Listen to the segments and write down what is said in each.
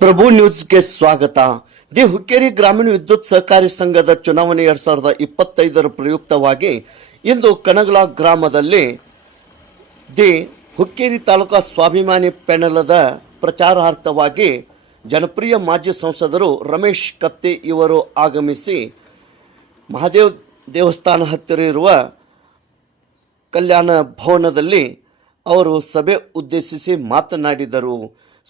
ಪ್ರಭು ನ್ಯೂಸ್ಗೆ ಸ್ವಾಗತ. ದಿ ಹುಕ್ಕೇರಿ ಗ್ರಾಮೀಣ ವಿದ್ಯುತ್ ಸಹಕಾರಿ ಸಂಘದ ಚುನಾವಣೆ ಎರಡ್ ಸಾವಿರದ ಇಪ್ಪತ್ತೈದರ ಪ್ರಯುಕ್ತವಾಗಿ ಇಂದು ಕನಗಲ ಗ್ರಾಮದಲ್ಲಿ ದಿ ಹುಕ್ಕೇರಿ ತಾಲೂಕಾ ಸ್ವಾಭಿಮಾನಿ ಪ್ಯಾನೆಲದ ಪ್ರಚಾರಾರ್ಥವಾಗಿ ಜನಪ್ರಿಯ ಮಾಜಿ ಸಂಸದರು ರಮೇಶ್ ಕತ್ತಿ ಇವರು ಆಗಮಿಸಿ ಮಹಾದೇವ್ ದೇವಸ್ಥಾನ ಹತ್ತಿರ ಇರುವ ಕಲ್ಯಾಣ ಭವನದಲ್ಲಿ ಅವರು ಸಭೆ ಉದ್ದೇಶಿಸಿ ಮಾತನಾಡಿದರು.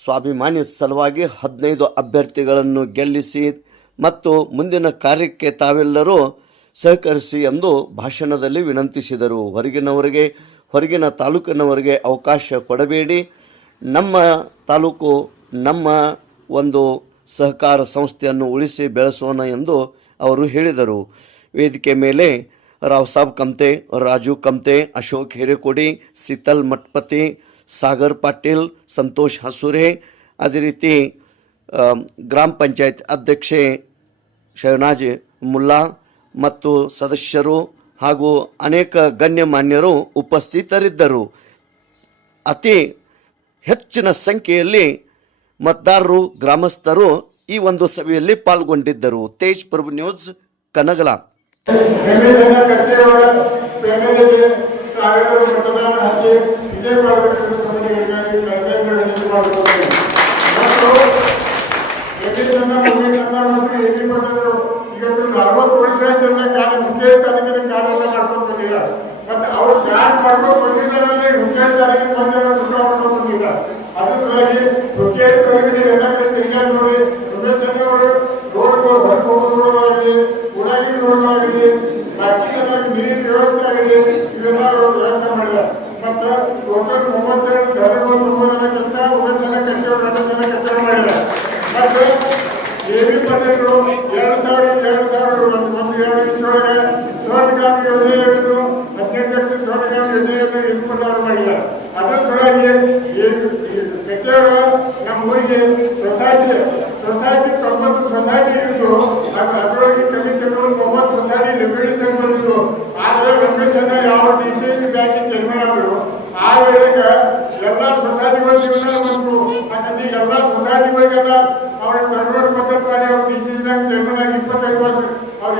ಸ್ವಾಭಿಮಾನಿ ಸಲುವಾಗಿ ಹದಿನೈದು ಅಭ್ಯರ್ಥಿಗಳನ್ನು ಗೆಲ್ಲಿಸಿ ಮತ್ತು ಮುಂದಿನ ಕಾರ್ಯಕ್ಕೆ ತಾವೆಲ್ಲರೂ ಸಹಕರಿಸಿ ಎಂದು ಭಾಷಣದಲ್ಲಿ ವಿನಂತಿಸಿದರು. ಹೊರಗಿನವರಿಗೆ, ಹೊರಗಿನ ತಾಲೂಕಿನವರಿಗೆ ಅವಕಾಶ ಕೊಡಬೇಡಿ. ನಮ್ಮ ತಾಲೂಕು ನಮ್ಮ ಒಂದು ಸಹಕಾರ ಸಂಸ್ಥೆಯನ್ನು ಉಳಿಸಿ ಬೆಳೆಸೋಣ ಎಂದು ಅವರು ಹೇಳಿದರು. ವೇದಿಕೆ ಮೇಲೆ ರಾವ್ ಸಾಬ್ ಕಮ್ತೆ ರಾಜು ಕಮ್ತೆ ಅಶೋಕ್ ಹಿರೇಕೋಡಿ, ಸೀತಲ್ ಮಠಪತಿ ಸಾಗರ್ ಪಾಟೀಲ್, ಸಂತೋಷ್ ಹಸೂರೆ. ಅದೇ ರೀತಿ ಗ್ರಾಮ ಪಂಚಾಯತ್ ಅಧ್ಯಕ್ಷೆ ಶಹನಾಜ್ ಮುಲ್ಲಾ ಮತ್ತು ಸದಸ್ಯರು ಹಾಗೂ ಅನೇಕ ಗಣ್ಯಮಾನ್ಯರು ಉಪಸ್ಥಿತರಿದ್ದರು. ಅತಿ ಹೆಚ್ಚಿನ ಸಂಖ್ಯೆಯಲ್ಲಿ ಮತದಾರರು, ಗ್ರಾಮಸ್ಥರು ಈ ಒಂದು ಸಭೆಯಲ್ಲಿ ಪಾಲ್ಗೊಂಡಿದ್ದರು. ತೇಜ್ ಪ್ರಭು ನ್ಯೂಸ್, ಕನಗಲ. ಇದೇ ಮಾಡಬೇಕು ಕಮಿಟಿಗಳಿಗಾಗಿ ಕರ್ತವ್ಯಗಳನ್ನು ಮಾಡಿಕೊಳ್ಳಬೇಕು ಮತ್ತು ಎಲ್ಲಿ ಪಡೆದರು ಇವತ್ತು ನಲವತ್ತು ವರ್ಷ ಆಯ್ತು ಮುಖ್ಯ ತಾಲೂಕಿನ ಕಾರ್ಯ ಬಂದಿದ್ದಾರೆ ಮತ್ತೆ ಅವ್ರು ಯಾರು ಮಾಡ್ಕೊಂಡು ಸ್ವರ್ಣಗಾಮಿ ಯೋಜನೆಯನ್ನು ಹದಿನೈದು ಲಕ್ಷ ಸ್ವರ್ಣಗಾಮಿ ಯೋಜನೆಯನ್ನು ಇಟ್ಕೊಂಡವರು ಮಾಡಿದ್ದಾರೆ ಅದರ ಸಲುವಾಗಿ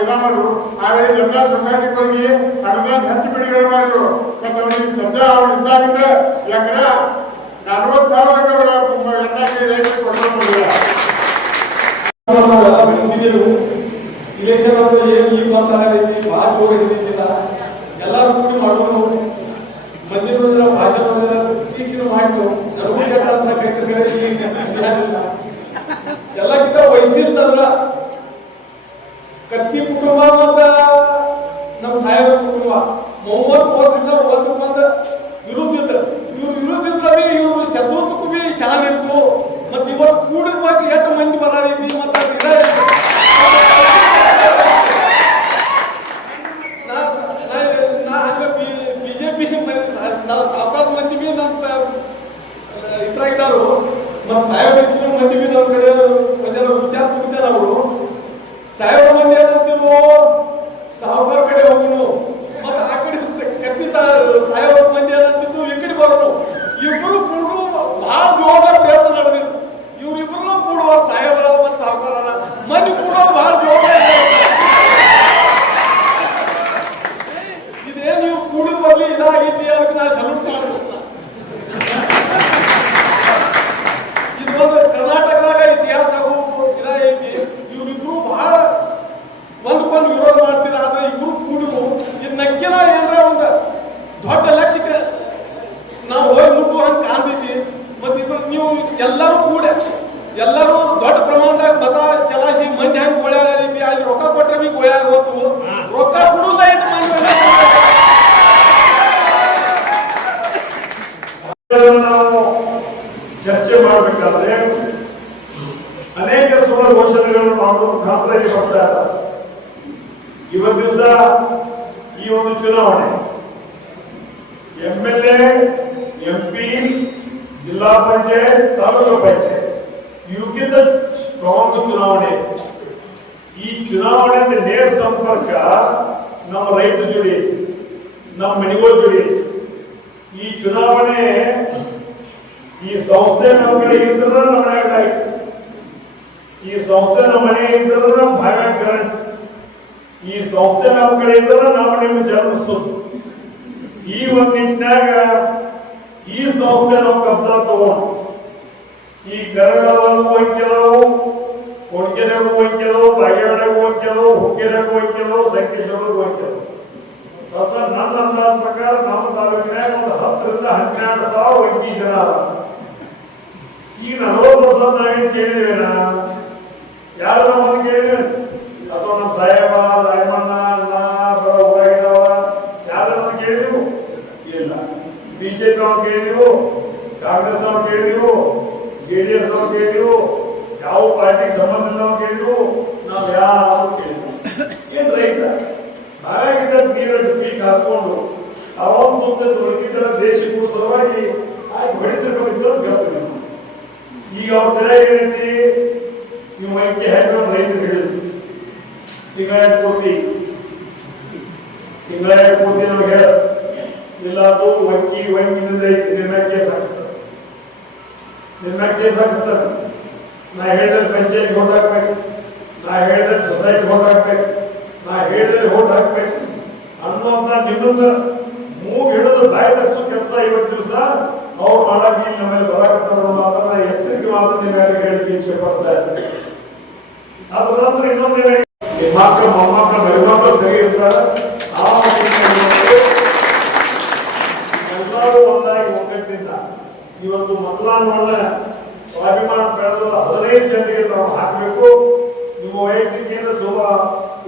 ಎಲ್ಲ ಮಾಡಿದ್ರು. ಆ ವೇಳೆ ಎಲ್ಲ ಸೊಸೈಟಿಗಳಿಗೆ ಅನುದಾನ ಹೆಚ್ಚು ಬಿಡುಗಡೆ ಮಾಡಿದ್ರು. ಮತ್ತು ಅವರಿಗೆ ಸದ್ಯ ಅವರು ಇದ್ದಾಗಿದ್ದ ಯಾಕಂದ್ರೆ ನಲವತ್ತು ಸಾವಿರಕ್ಕೆ ಅವರ ರೈತರು ಅಂತ ಏನು? ಈ ಮಾತಾಡ ಐತಿ ಭಾಳ ಜೋರ್ ಹಿಡಿದಿದ್ದಿಲ್ಲ ಎಲ್ಲರೂ ಕೂಡಿ ಮಾಡ್ಕೊಂಡು ಮಂದಿ ಬಂದ್ರೆ ಭಾಷೆ ಬಂದ್ರೆ ತೀಕ್ಷ್ಣ ಮಾಡಿದ್ರು ಕೈತ ಎಲ್ಲಕ್ಕಿಂತ ವೈಶಿಷ್ಟ್ಯ ಕತ್ತಿ ಕುಟುಂಬ ಮತ್ತ ನಮ್ಮ ಸಾಹೇಬ ಕುಟುಂಬ. ಮೂವತ್ತು ವರ್ಷದಿಂದ ಒಂದು ಬಂದ ವಿರುದ್ಧ ಇದ್ರು ಇವ್ರು ವಿರುದ್ಧ ಇದ್ರೆ ಇವ್ರು ಶತ್ರುತ್ವಕ್ಕೂ ಬಿ ಚೆನ್ನಾಗಿತ್ತು. ಮತ್ತೆ ಇವತ್ತು ಕೂಡಿದ ಬಗ್ಗೆ ಎಷ್ಟು ಮಂದಿ ಬರಲಿ ಮತ್ತೆ ನಾವು ಸಾವುಕಾರ ಮಂದಿ ಬಿ ನಮ್ಮ ಇದ್ರಾಗಿದ್ದಾರು. ಮಂದಿ ನಮ್ಮ ಕಡೆ ವಿಚಾರ ಸಾಹೇಬ್ ಅವರು. ಮಂದಿ ಏನಂತೀವೋ ಸಾವುಕಾರ ಕಡೆ ಹೋಗುನು ಮತ್ತೆ ಆ ಕಡೆ ಕತ್ತಿ ಸಾಹೇಬ ಮಂದಿ ಏನಂತಿತ್ತು ಈ ಕಡೆ ಬರೋನು ಇಬ್ಬರು ಕೂಡು ಭಾಳ ಜೋರ ಪ್ರಯತ್ನ ನಡೆದಿತ್ತು ಇವ್ರಿಬ್ರು ಕೂಡುವ ಸಾಹೇಬರ ಮತ್ತು ಸಾವುಕಾರರ ಮಂದಿ ಕೂಡೋ ಭಾಳ ಜೋರ ಇದೇ ನೀವು ಕೂಡಿದ ಬರ್ಲಿ ಇದಾಗೈತಿ ಅದಕ್ಕೆ ನಾ ಸಲ್ಯೂಟ್ ಮಾಡ್ಬೇಕು ಇದು ಒಂದು ಕರ್ನಾಟಕದಾಗ ಇತಿಹಾಸ ಇದೈತಿ ಇವ್ರಿಬ್ರು ಬಹಳ ಒಂದಕ್ಕೊಂದು ವಿರೋಧ ಮಾಡ್ತೀರ ಆದ್ರೆ ಇಬ್ರು ಕೂಡಿರು ಇದು ನಕ್ಕಿನ ಏನ್ರ ಒಂದು ದೊಡ್ಡ ಲಕ್ಷ್ಯಕ್ಕೆ ನಾವು ಹೋಗಿ ಮುಟ್ಟುವ ಹಂಗೆ ಕಾಣ್ತೈತಿ. ಮತ್ತೆ ಇದ್ರ ನೀವು ಎಲ್ಲರೂ ಕೂಡ, ಎಲ್ಲರೂ ದೊಡ್ಡ ಪ್ರಮಾಣದಾಗ ಮತ ಚಲಾಯಿಸಿ ಮಂದಿ ಹೆಂಗೆ ಗೋಳೆ ಬಿ ಅಲ್ಲಿ ರೊಕ್ಕ ಕೊಟ್ರೆ ಬಿ ಗೋಳೆ ಆಗೋತು ರೊಕ್ಕ ಕೊಡುದ ಏನು ನಾವು ಚರ್ಚೆ ಮಾಡಬೇಕಾದ್ರೆ ಅನೇಕ ಸುಳ್ಳು ಘೋಷಣೆಗಳನ್ನು ಮಾಡುವ ಮುಖಾಂತರ ಇದ್ದಾರೆ. ಇವತ್ತು ದಿವಸ ಈ ಒಂದು ಚುನಾವಣೆ. ಎಂ ಎಲ್ ಎಂ ಪಿ ಜಿಲ್ಲಾ ಪಂಚಾಯತ್, ತಾಲೂಕು ಪಂಚಾಯತ್, ಇವಕ್ಕಿಂತ ಸ್ಟ್ರಾಂಗ್ ಚುನಾವಣೆ. ಈ ಚುನಾವಣೆ ನೇರ ಸಂಪರ್ಕ ನಮ್ಮ ರೈತ ಜೋಡಿ, ನಮ್ಮ ಮನೆಗಳ ಜೋಡಿ. ಈ ಚುನಾವಣೆ ಈ ಸಂಸ್ಥೆ ನಮ್ಮ ಕಡೆ ಇರ್ತದ ನಮ್ಮ ಮನ್ಯಾಗ ಈ ಸಂಸ್ಥೆ ನಮ್ಮ ಮನೆ ನಮ್ಮ ಭಾಗ ಕರೆಂಟ್ ಈ ಸಂಸ್ಥೆ ನಮ್ಮ ಕಡೆ ಇದ್ದರೆ ನಾವು ನಿಮ್ಮ ಜನ್ಮಿಸೋದು ಈ ಒಂದು ನಿಟ್ಟಿನಾಗ ಈ ಸಂಸ್ಥೆ ನಾವು ಕಬ್ಜಾ ತಗೋಣ. ಈ ಕರಗಳನ್ನು ಹೋಗ್ಯದವು ಹೋಗಿ ಹೋಗ್ಯದವು ಬಾಗೇವಾಡಗೂ ಹೋಗ್ಯದವು ಹುಕ್ಕೇರಿಗೂ ಹೋಗ್ಯದವು ಸಂಕೇಶ್ವರಗೂ ಹೋಗ್ಯದವು ಹೊಸ ನನ್ನ ಅಂದಾಜ ಪ್ರಕಾರ ನಮ್ಮ ತಾಲೂಕಿನಾಗ ಒಂದು ಹತ್ತರಿಂದ ಹನ್ನೆರಡು ಸಾವಿರ ವೈದ್ಯ ಜನ ಈಗ ನಲವತ್ತು ವರ್ಷ ನಾವೇನು ಕೇಳಿದೇವೇನ ಯಾರು ನಮ್ಮನ್ನು ಕೇಳಿದೇವೆ ನಮ್ಮ ಸಾಹೇಬ ರಾಯಮಣ್ಣ ಅಣ್ಣ ಬರೋ ಊರಾಗಿದ್ದವ ಯಾರು ನಮ್ಮನ್ನು ಕೇಳಿದೆವು ಇಲ್ಲ. ಬಿಜೆಪಿ ಅವ್ರು ಅವ್ರು ಕೇಳಿದೆವು ಜೆ ಡಿ ಎಸ್ ಯಾವ ಪಾರ್ಟಿಗೆ ಸಂಬಂಧ ನಾವು ನಾವು ಯಾರು ಕೇಳಿದ್ವು ಏನ್ ರೈತ? ನಾವಾಗಿದ್ದ ನೀರನ್ನು ಪೀಕ್ ಹಾಸ್ಕೊಂಡು ಅವಾಗ ಉಳಿದಿದ್ದರ ದೇಶಕ್ಕೂ ಸಲುವಾಗಿ ಆಗಿ ಹೊಡಿತಿರ್ಬೇಕಿತ್ತು ಗಪ್ಪ ಈಗ ಅವ್ರ ತಲೆ ಏನೈತಿ ನೀವು ಐಕ್ಯ ರೈತರು ಹೇಳಿದ್ರು. ತಿಂಗಳ ಪೂರ್ತಿ. ತಿಂಗಳ ಪೂರ್ತಿ ನಮ್ಗೆ ಹೇಳ ಇಲ್ಲ ಅದು ವಂಕಿ ವಂಕಿನಿಂದ ಐತಿ ನಿಮ್ಮ ಕೇಸ್ ಹಾಕ್ಸ್ತಾರೆ. ನಿಮ್ಮ ಕೇಸ್ ನಾ ಹೇಳಿದ್ರೆ ಪಂಚಾಯತ್ ಓಟ್ ಹಾಕ್ಬೇಕು. ನಾ ಹೇಳಿದ್ರೆ ಸೊಸೈಟಿ ಓಟ್ ಹಾಕ್ಬೇಕು. ನಾ ಹೇಳಿದ್ರೆ ಓಟ್ ಹಾಕ್ಬೇಕು. ಅನ್ನೋಂತ ನಿಮ್ಮನ್ನ ಮೂಗ್ ಹಿಡಿದು ಬಾಯಿ ತರಿಸೋ ಕೆಲಸ ಇವತ್ತು ದಿವಸ ಅವ್ರು ಮಾಡಕ್ಕೆ ಇಲ್ಲಿ ನಮ್ಮಲ್ಲಿ ಬರಾಕತ್ತಾರ ಮಾತನ್ನ ಎಚ್ಚರಿಕೆ ಮಾತ್ರ ನಿಮ್ಮ ಹೇಳಿಕೆ ಇಚ್ಛೆ ಪಡ್ತಾ ಇದ್ದಾರೆ ಅದರ ನಂತರ ಇನ್ನೊಂದೇನೆ ಮಕ್ಕಳು ಮೊಮ್ಮಕ್ಕಳು ಮರಿಮಕ್ಕಳು ಸರಿ ಇರ್ತಾರೆ. ಆ ಎಲ್ಲರೂ ಒಂದಾಗಿ ಒಗ್ಗಟ್ಟಿನಿಂದ ಇವತ್ತು ಮತದಾನವನ್ನ ಸ್ವಾಭಿಮಾನ ಪಡೆದು ಹದಿನೈದು ಜನರಿಗೆ ನಾವು ಹಾಕಬೇಕು. ನಿಮ್ಮ ವೈಯಕ್ತಿಕ ಶುಭ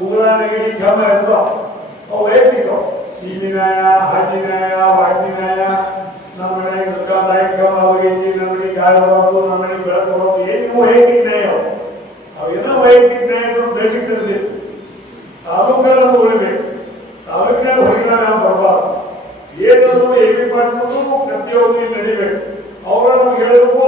ಉಗ್ರ ನೆಗಡಿ ಕ್ಷಮ ಇರ್ತಾವ ಅವು ವೈಯಕ್ತಿಕ. ಸೀಮಿ ನ್ಯಾಯ, ಹಾಜಿ ನ್ಯಾಯ ವಾಟಿ ನ್ಯಾಯ, ನಮ್ಮ ಮನೆ ದುರ್ಗಾದಾಯಿ ಕಮ್ಮ ಆಗೈತಿ ನಮ್ಮ ಮನೆ ಬರೋದು ನಮ್ಮ ಮನೆ ಬೆಳಕು ಏನು ನಿಮ್ಮ ವೈಯಕ್ತಿಕ ನ್ಯಾಯ? ಅವು ಅವೇನೋ ವೈಯಕ್ತಿಕ ದಯವಿಟ್ಟು ತಾಲೂಕಲ್ಲಿ ಉಳಿಬೇಕು ತಾಲೂಕಿನಲ್ಲಿ ಹೊರಗಿನ ನಾವು ಬರಬಾರ್ದು. ಏನದು ಮಾಡಿಕೊಂಡು ನಡಿಬೇಕು ಹೇಳಬೇಕು